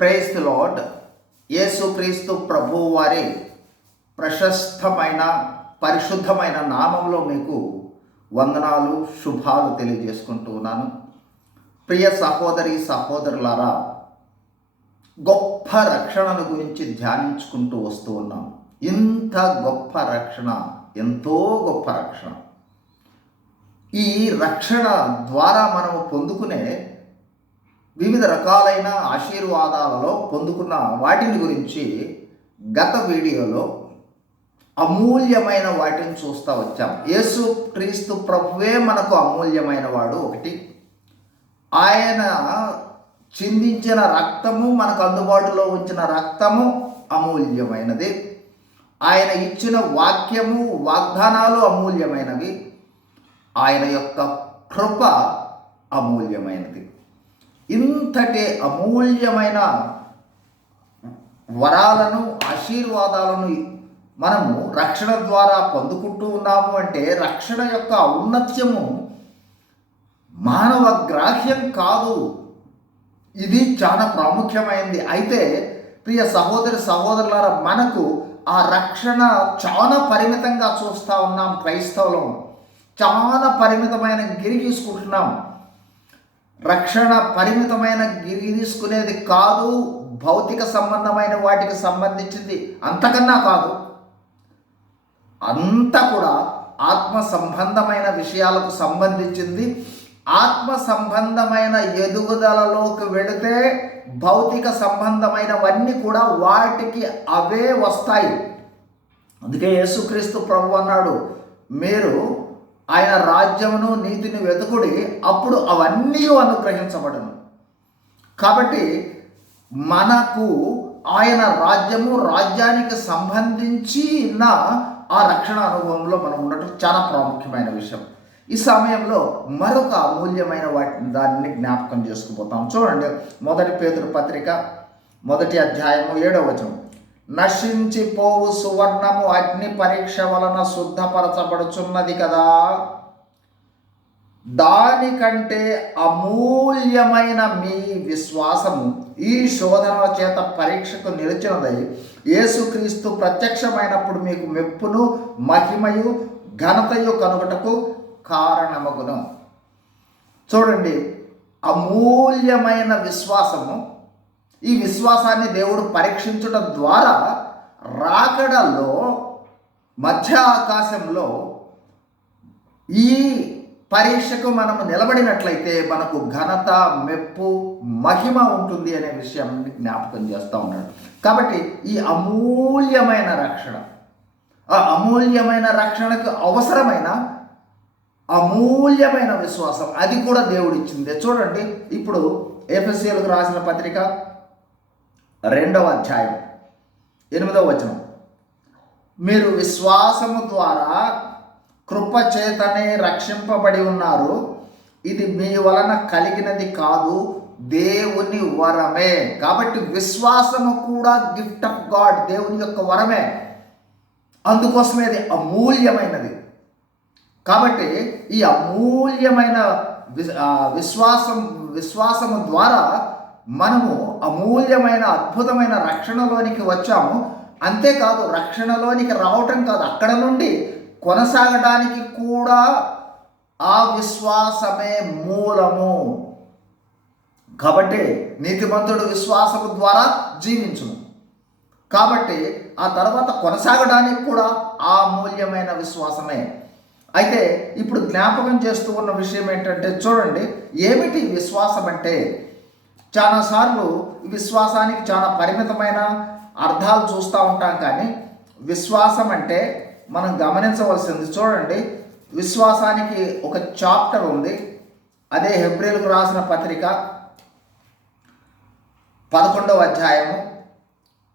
Praise lord యేసుక్రీస్తు ప్రభు వారి ప్రశస్తమైన పరిశుద్ధమైన నామంలో మీకు వందనాలు శుభాలు తెలియజేసుకుంటూ ఉన్నాను. ప్రియ సహోదరి సహోదరులారా గొప్ప రక్షణను గురించి ధ్యానించుకుంటూ వస్తూ ఉన్నాం. ఇంత గొప్ప రక్షణ ఎంతో గొప్ప రక్షణ. ఈ రక్షణ ద్వారా మనము పొందుకునే వివిధ రకాలైన ఆశీర్వాదాలలో పొందుకున్న వాటిని గురించి గత వీడియోలో అమూల్యమైన వాటిని చూస్తూ వచ్చాం. యేసు క్రీస్తు ప్రభువే మనకు అమూల్యమైన వాడు ఒకటి. ఆయన చిందించిన రక్తము మనకు అందుబాటులో ఉంచిన రక్తము అమూల్యమైనది. ఆయన ఇచ్చిన వాక్యము వాగ్దానాలు అమూల్యమైనవి. ఆయన యొక్క కృప అమూల్యమైనది. ఇంతటి అమూల్యమైన వరాలను ఆశీర్వాదాలను మనము రక్షణ ద్వారా పొందుకుంటూ ఉన్నాము అంటే రక్షణ యొక్క ఔన్నత్యము మానవ గ్రాహ్యం కాదు. ఇది చాలా ప్రాముఖ్యమైనది అయితే ప్రియ సహోదరి సహోదరులారా మనకు ఆ రక్షణ చాలా పరిమితంగా చూస్తూ ఉన్నాం క్రైస్తవులం. చాలా పరిమితమైన గిరి తీసుకుంటున్నాం రక్షణ పరిమితమైన తీసుకునేది కాదు భౌతిక సంబంధమైన వాటికి సంబంధించింది అంతకన్నా కాదు. అంతా కూడా ఆత్మ సంబంధమైన విషయాలకు సంబంధించింది. ఆత్మ సంబంధమైన ఎదుగుదలలోకి వెళితే భౌతిక సంబంధమైనవన్నీ కూడా వాటికి అవే వస్తాయి. అందుకే యేసుక్రీస్తు ప్రభు అన్నాడు మీరు ఆయన రాజ్యమును నీతిని వెతుకుడి అప్పుడు అవన్నీ అనుగ్రహించబడను. కాబట్టి మనకు ఆయన రాజ్యము రాజ్యానికి సంబంధించిన ఆ రక్షణ అనుభవంలో మనం ఉండటం చాలా ప్రాముఖ్యమైన విషయం. ఈ సమయంలో మరొక అమూల్యమైన వాటిని దానిని జ్ఞాపకం చేసుకుపోతాం. చూడండి మొదటి పేదరు పత్రిక మొదటి అధ్యాయము ఏడవ వచనం. నశించిపోవు సువర్ణము అగ్ని పరీక్ష వలన శుద్ధపరచబడుచున్నది కదా. దానికంటే అమూల్యమైన మీ విశ్వాసము ఈ శోధనల చేత పరీక్షకు నిలిచినదై యేసుక్రీస్తు ప్రత్యక్షమైనప్పుడు మీకు మెప్పును మహిమయు ఘనతయు కనుగటకు కారణమగును. చూడండి అమూల్యమైన విశ్వాసము ఈ విశ్వాసాన్ని దేవుడు పరీక్షించడం ద్వారా రాకడలో మధ్య ఆకాశంలో ఈ పరీక్షకు మనము నిలబడినట్లయితే మనకు ఘనత మెప్పు మహిమ ఉంటుంది అనే విషయాన్ని జ్ఞాపకం చేస్తూ ఉన్నాడు. కాబట్టి ఈ అమూల్యమైన రక్షణ ఆ అమూల్యమైన రక్షణకు అవసరమైన అమూల్యమైన విశ్వాసం అది కూడా దేవుడిచ్చింది. చూడండి ఇప్పుడు ఎఫ్ఎస్సీలకు రాసిన పత్రిక రెండవ అధ్యాయం. ఎనిమిదవ వచనం. మీరు విశ్వాసము ద్వారా కృపచేతనే రక్షింపబడి ఉన్నారు. ఇది మీ వలన కలిగినది కాదు దేవుని వరమే. కాబట్టి విశ్వాసము కూడా గిఫ్ట్ ఆఫ్ గాడ్ దేవుని యొక్క వరమే. అందుకోసమే అది అమూల్యమైనది. కాబట్టి ఈ అమూల్యమైన విశ్వాసం విశ్వాసము ద్వారా మనము అమూల్యమైన అద్భుతమైన రక్షణలోనికి వచ్చాము. అంతేకాదు రక్షణలోనికి రావటం కాదు అక్కడ నుండి కొనసాగడానికి కూడా ఆ విశ్వాసమే మూలము. కాబట్టి నీతిమంతుడు విశ్వాసము ద్వారా జీవించును కాబట్టి ఆ తర్వాత కొనసాగడానికి కూడా ఆ మూల్యమైన విశ్వాసమే. అయితే ఇప్పుడు జ్ఞాపకం చేస్తూ ఉన్న విషయం ఏంటంటే చూడండి ఏమిటి విశ్వాసం అంటే చాలాసార్లు విశ్వాసానికి చాలా పరిమితమైన అర్థాలు చూస్తూ ఉంటాం కానీ విశ్వాసం అంటే మనం గమనించవలసింది చూడండి. విశ్వాసానికి ఒక చాప్టర్ ఉంది. అదే హెబ్రిల్కు రాసిన పత్రిక పదకొండవ అధ్యాయము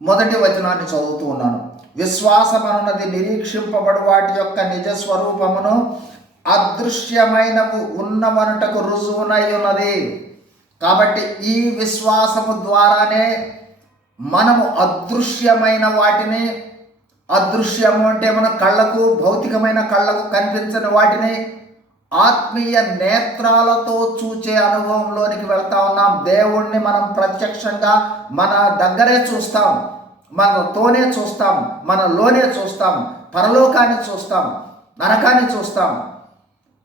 మొదటి వచనాన్ని చదువుతూ ఉన్నాను. విశ్వాసం నిరీక్షింపబడి వాటి యొక్క నిజ స్వరూపమును అదృశ్యమైనవు ఉన్నమనుటకు రుజువునై ఉన్నది. కాబట్టి ఈ విశ్వాసము ద్వారానే మనము అదృశ్యమైన వాటిని అదృశ్యము అంటే మన కళ్ళకు భౌతికమైన కళ్ళకు కనిపించని వాటిని ఆత్మీయ నేత్రాలతో చూచే అనుభవంలోనికి వెళ్తా ఉన్నాం. దేవుణ్ణి మనం ప్రత్యక్షంగా మన దగ్గరే చూస్తాం. మనతోనే చూస్తాం. మనలోనే చూస్తాం. పరలోకాన్ని చూస్తాం. నరకాన్ని చూస్తాం.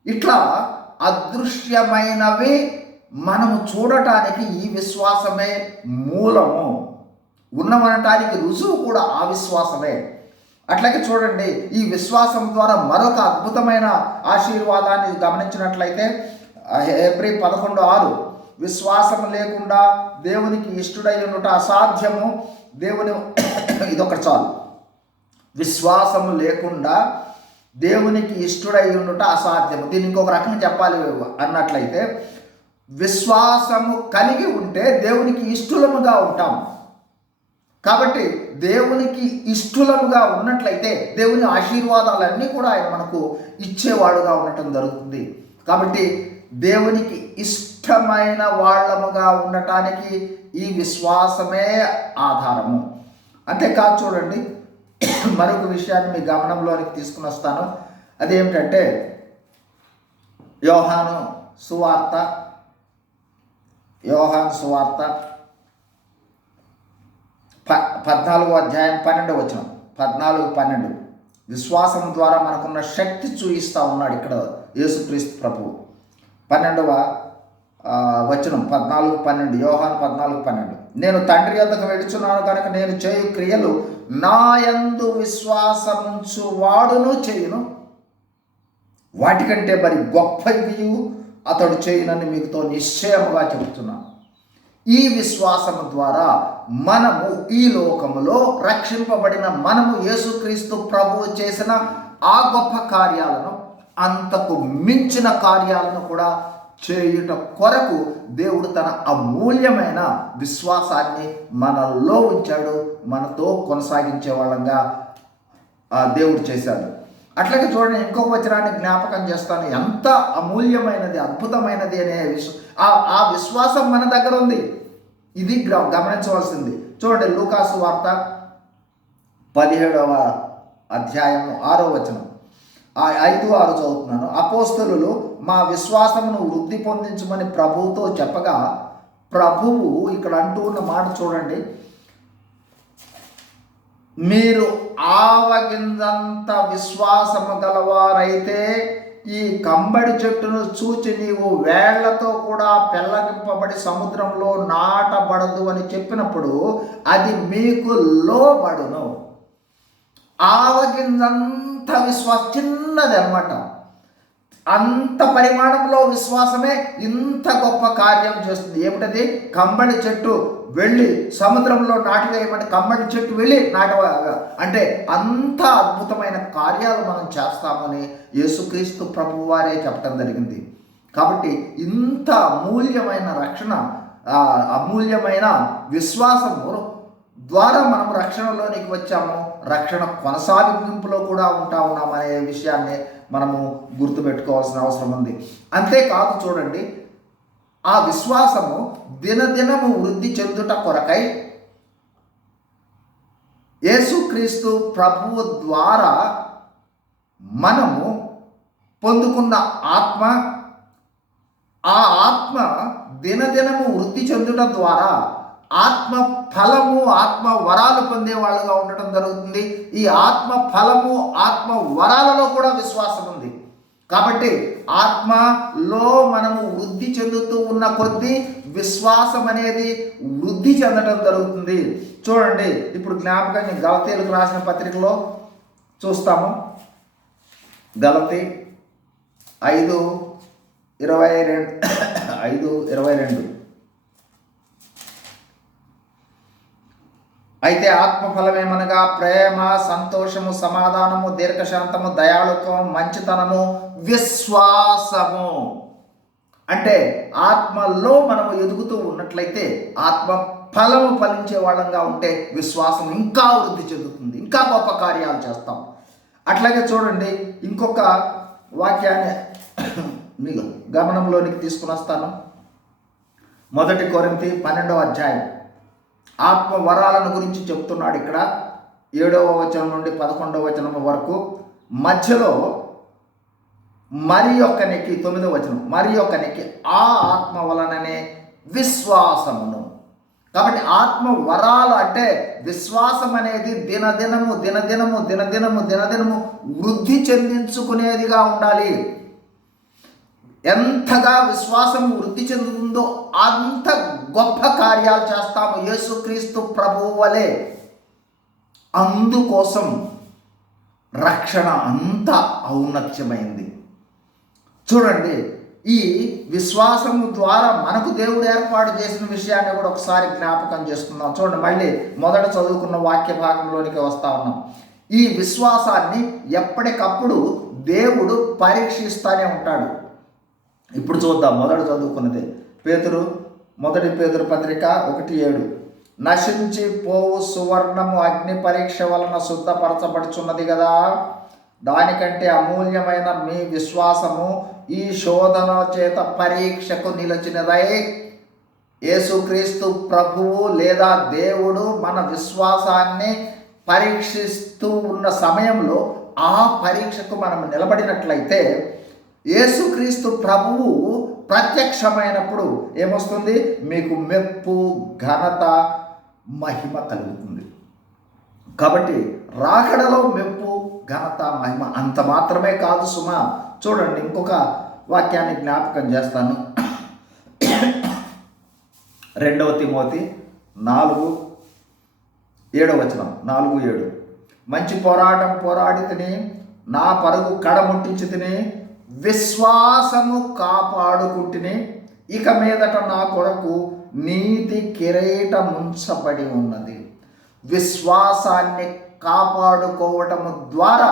ఇట్లా అదృశ్యమైనవి మనము చూడటానికి ఈ విశ్వాసమే మూలము ఉన్నమనటానికి రుజువు కూడా ఆ విశ్వాసమే. అట్లాగే చూడండి ఈ విశ్వాసం ద్వారా మరొక అద్భుతమైన ఆశీర్వాదాన్ని గమనించినట్లయితే ఏప్రిల్ పదకొండు ఆరు విశ్వాసం లేకుండా దేవునికి ఇష్టడై ఉండట అసాధ్యము. దేవుని ఇదొకటి చాలు. విశ్వాసం లేకుండా దేవునికి ఇష్టడై ఉండట అసాధ్యము. దీన్ని ఇంకొక రకంగా చెప్పాలి అన్నట్లయితే విశ్వాసము కలిగి ఉంటే దేవునికి ఇష్టలముగా ఉంటాం. కాబట్టి దేవునికి ఇష్టలముగా ఉన్నట్లయితే దేవుని ఆశీర్వాదాలన్నీ కూడా ఆయన మనకు ఇచ్చేవాడుగా ఉండటం జరుగుతుంది. కాబట్టి దేవునికి ఇష్టమైన వాళ్ళముగా ఉండటానికి ఈ విశ్వాసమే ఆధారము. అంతేకాదు చూడండి మరొక విషయాన్ని మీ గమనంలోనికి తీసుకుని వస్తాను. అదేమిటంటే యోహాను సువార్త యోహాన్ సువార్త ప పద్నాలుగో అధ్యాయం పన్నెండు వచనం. పద్నాలుగు పన్నెండు. విశ్వాసం ద్వారా మనకున్న శక్తి చూయిస్తూ ఉన్నాడు ఇక్కడ యేసుక్రీస్తు ప్రభువు. పన్నెండవ వచనం. పద్నాలుగు పన్నెండు. యోహాన్ పద్నాలుగు పన్నెండు. నేను తండ్రి వద్దకు వెళుచున్నాను కనుక నేను చేయు క్రియలు నా నాయందు విశ్వాసముంచు వాడును చేయును. వాటికంటే మరి గొప్ప అతడు చేయనని మీకుతో నిశ్చయముగా చెబుతున్నాను. ఈ విశ్వాసము ద్వారా మనము ఈ లోకములో రక్షింపబడిన మనము యేసుక్రీస్తు ప్రభువు చేసిన ఆ గొప్ప కార్యాలను అంతకు మించిన కార్యాలను కూడా చేయుట కొరకు దేవుడు తన అమూల్యమైన విశ్వాసాన్ని మనలో ఉంచాడు మనతో కొనసాగించే వాళ్ళంగా దేవుడు చేశాడు. అట్లాగే చూడండి ఇంకొక వచనాన్ని జ్ఞాపకం చేస్తాను. ఎంత అమూల్యమైనది అద్భుతమైనది అనే విశ్వ ఆ విశ్వాసం మన దగ్గర ఉంది. ఇది గమనించవలసింది. చూడండి లూకాసు వార్త పదిహేడవ అధ్యాయం ఆరో వచనం. ఆ ఐదు ఆరు చదువుతున్నాను. అపోస్తులు మా విశ్వాసమును వృద్ధి పొందించమని ప్రభువుతో చెప్పగా ప్రభువు ఇక్కడ అంటూ ఉన్న మాట చూడండి. మీరు ఆవగిందంత విశ్వాసము గలవారైతే ఈ కంబడి చెట్టును చూచి నీవు వేళ్ళతో కూడా పెళ్ళగింపబడి సముద్రంలో నాటబడదు అని చెప్పినప్పుడు అది మీకు లోబడును. ఆవగిందంత విశ్వాస చిన్నది అనమాట అంత పరిమాణంలో విశ్వాసమే ఇంత గొప్ప కార్యం చేస్తుంది. ఏమిటది? కమ్మడి చెట్టు వెళ్ళి సముద్రంలో నాటివేయమంటే కమ్మడి చెట్టు వెళ్ళి నాట అంటే అంత అద్భుతమైన కార్యాలు మనం చేస్తామని యేసుక్రీస్తు ప్రభు వారే చెప్పడం జరిగింది. కాబట్టి ఇంత అమూల్యమైన రక్షణ అమూల్యమైన విశ్వాసము ద్వారా మనం రక్షణలోనికి వచ్చాము రక్షణ కొనసాగింపులో కూడా ఉంటా ఉన్నామనే విషయాన్ని మనము గుర్తుపెట్టుకోవాల్సిన అవసరం ఉంది. అంతేకాదు చూడండి ఆ విశ్వాసము దినదినము వృద్ధి చెందుట కొరకై యేసుక్రీస్తు ప్రభువు ద్వారా మనము పొందుకున్న ఆత్మ ఆ ఆత్మ దినదినము వృద్ధి చెందుట ద్వారా ఆత్మ ఫలము ఆత్మ వరాలు పొందే వాళ్ళుగా ఉండటం జరుగుతుంది. ఈ ఆత్మ ఫలము ఆత్మ వరాలలో కూడా విశ్వాసం ఉంది. కాబట్టి ఆత్మలో మనము వృద్ధి చెందుతూ ఉన్న కొద్దీ విశ్వాసం అనేది వృద్ధి చెందడం జరుగుతుంది. చూడండి ఇప్పుడు జ్ఞాపకాన్ని గలతీలకు రాసిన పత్రికలో చూస్తాము. గలతి ఐదు ఇరవై రెండు ఐదు ఇరవై రెండు. అయితే ఆత్మఫలమేమనగా ప్రేమ సంతోషము సమాధానము దీర్ఘశాంతము దయాళుత్వం మంచితనము విశ్వాసము. అంటే ఆత్మలో మనము ఎదుగుతూ ఉన్నట్లయితే ఆత్మ ఫలము ఫలించే వాళ్ళంగా ఉంటే విశ్వాసం ఇంకా వృద్ధి చెందుతుంది ఇంకా గొప్ప కార్యాలు చేస్తాం. అట్లాగే చూడండి ఇంకొక వాక్యాన్ని మీకు గమనంలోనికి తీసుకుని వస్తాను. మొదటి కొరింతి పన్నెండవ అధ్యాయం. ఆత్మ వరాలను గురించి చెప్తున్నాడు ఇక్కడ. ఏడవ వచనం నుండి పదకొండవ వచనం వరకు. మధ్యలో మరి ఒకనికి తొమ్మిదవ వచనం మరి ఒకనికి ఆ ఆత్మ వలననే విశ్వాసమును. కాబట్టి ఆత్మ వరాలు అంటే విశ్వాసం అనేది దినదినము దినదినము దినదినము దినదినము వృద్ధి చెందించుకునేదిగా ఉండాలి. ఎంతగా విశ్వాసం వృద్ధి చెందుతుందో అంత గొప్ప కార్యాలు చేస్తాము యేసుక్రీస్తు ప్రభువు వలె. అందుకోసం రక్షణ అంత ఔన్నత్యమైంది. చూడండి ఈ విశ్వాసము ద్వారా మనకు దేవుడు ఏర్పాటు చేసిన విషయాన్ని కూడా ఒకసారి జ్ఞాపకం చేస్తున్నాం. చూడండి మళ్ళీ మొదట చదువుకున్న వాక్య భాగంలోనికి వస్తా ఉన్నాం. ఈ విశ్వాసాన్ని ఎప్పటికప్పుడు దేవుడు పరీక్షిస్తూనే ఉంటాడు. ఇప్పుడు చూద్దాం మొదట చదువుకున్నది. పేతురు మొదటి పేదరు పత్రిక ఒకటి ఏడు. నశించి పోవు సువర్ణము అగ్ని పరీక్ష వలన శుద్ధపరచబడుచున్నది కదా దానికంటే అమూల్యమైన మీ విశ్వాసము ఈ శోధన చేత పరీక్షకు నిలిచినదై. యేసుక్రీస్తు ప్రభువు లేదా దేవుడు మన విశ్వాసాన్ని పరీక్షిస్తూ ఉన్న సమయంలో ఆ పరీక్షకు మనం నిలబడినట్లయితే యేసుక్రీస్తు ప్రభువు ప్రత్యక్షమైనప్పుడు ఏమొస్తుంది? మీకు మెప్పు ఘనత మహిమ కలుగుతుంది. కాబట్టి రాకడలో మెప్పు ఘనత మహిమ అంత మాత్రమే కాదు సుమా. చూడండి ఇంకొక వాక్యాన్ని జ్ఞాపకం చేస్తాను. రెండవ తిమోతి నాలుగు ఏడవ వచనం నాలుగు ఏడు. మంచి పోరాటం పోరాడి తిని నా పరుగు కడముట్టించి తిని విశ్వాసము కాపాడుకుంటేనే ఇక మీదట నా కొరకు నీతి కిరీటం ఉంచబడి ఉన్నది. విశ్వాసాన్ని కాపాడుకోవటము ద్వారా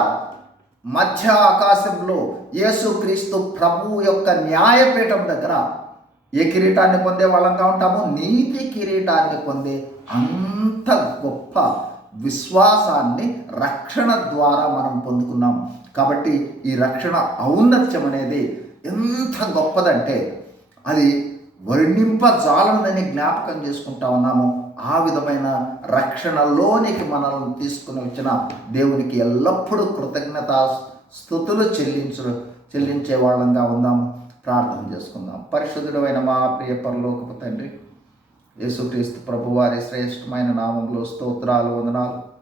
మధ్య ఆకాశంలో యేసుక్రీస్తు ప్రభు యొక్క న్యాయపీఠం దగ్గర ఏ కిరీటాన్ని పొందే వాళ్ళంగా ఉంటాము నీతి కిరీటాన్ని పొందే అంత గొప్ప విశ్వాసాన్ని రక్షణ ద్వారా మనం పొందుకున్నాం. కాబట్టి ఈ రక్షణ ఔన్నత్యం అనేది ఎంత గొప్పదంటే అది వర్ణింపజాలనని జ్ఞాపకం చేసుకుంటా ఉన్నాము. ఆ విధమైన రక్షణలోనికి మనల్ని తీసుకుని వచ్చిన దేవునికి ఎల్లప్పుడూ కృతజ్ఞత స్థుతులు చెల్లించు చెల్లించే వాళ్ళంగా ఉందాము. ప్రార్థన చేసుకుందాం. పరిశుద్ధుడమైన మా ప్రియ పరలోకపు తండ్రి యేసుక్రీస్తు ప్రభువారి శ్రేష్టమైన నామంలో స్తోత్రాలు వందనాలు.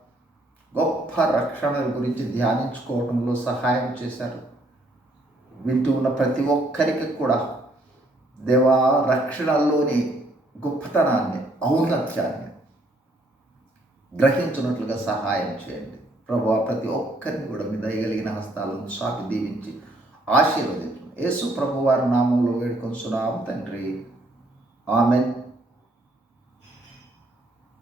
గొప్ప రక్షణల గురించి ధ్యానించుకోవడంలో సహాయం చేశారు. వింటూ ఉన్న ప్రతి ఒక్కరికి కూడా దేవా రక్షణల్లోని గొప్పతనాన్ని ఔన్నత్యాన్ని గ్రహించున్నట్లుగా సహాయం చేయండి. ప్రభు ప్రతి ఒక్కరిని కూడా మీ దయగలిగిన హస్తాలను సాపి దీవించి ఆశీర్వదించు. యేసు ప్రభు వారి నామంలో వేడుకొంచున్నాము తండ్రి. Amen.